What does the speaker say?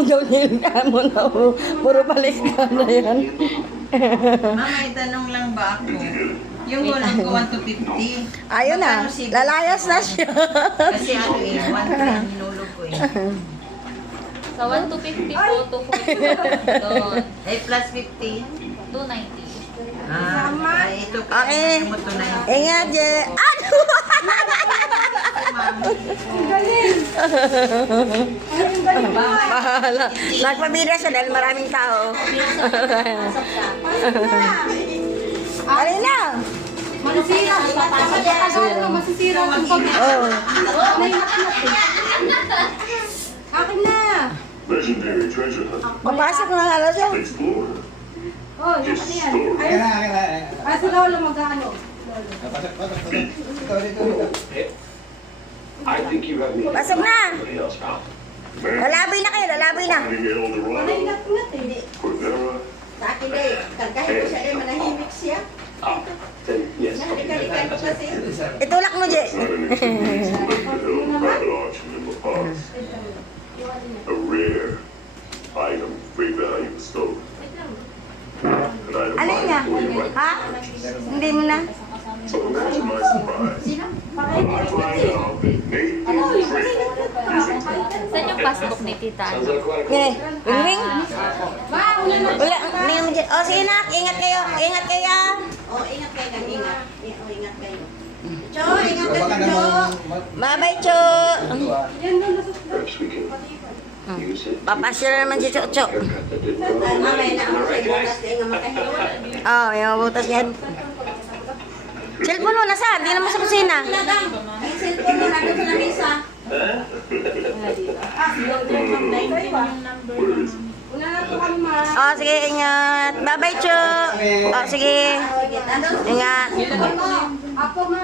Daw niya mo na, puro balik ka na yan. Mama, itanong lang ba ako? Yung hulog ko 1 to 50. Ayun na, Magkano si- lalayas na siya. Kasi ano eh, 1 ang hinulog ko eh. Sa 1 to 50 po, 240 doon. Eh, plus 50. 290. Ay, ito ko. Okay. Mo to na yun. Ingat, Je. Ano? Bahala. Nagpabida siya dahil maraming tao. Alin na? Masisira. Masisira ang pag... Oh. Akin na. Legendary treasure hunt. Papasok na nga lang siya. Explorer. Oh, yung ano yan. Ay, sa lolo mag-ano. I think you have me. Pasok na. Somebody else out. Lalaboy na kayo, lalaboy na. Finding El Dorado. Ingat-ingat eh. Cordera. Sa akin eh, kahit ko siya eh, manahimik siya. Ah, then yes. Nahalikan ko kasi. Itulak mo, Je. It's not an experience like the Hill private auction in La Paz. A rare item, great value stolen. An item Alin niya? bought for you right. Ha? Hindi mo na? So imagine my surprise when I find out that Nate is great using Saan yung passbook ni Tita? Eh, wing-wing. Wala, hindi mo, Je. Oh, sige na, ingat kayo. Ingat kayo. Oh, ingat kayo ng ingat. Oh, ingat kayo. Cho, ingat kayo, Cho. Bye-bye, Cho. Perhaps we can use it. Papasyo na naman si Chocho. Haircut that didn't Ay, go. mamay na ako sa ibukas kayo nga makahiwa. Oh, may mabutas yan. Cellphone mo, nasa? Di naman sa kusina. Ang cellphone mo, nandun sa lamesa. Where is it? Una na po kami ma. Oh, sige, ingat. Bye-bye, Cho. Oh, sige. Sige, nandun sa Ingat. Apo ma,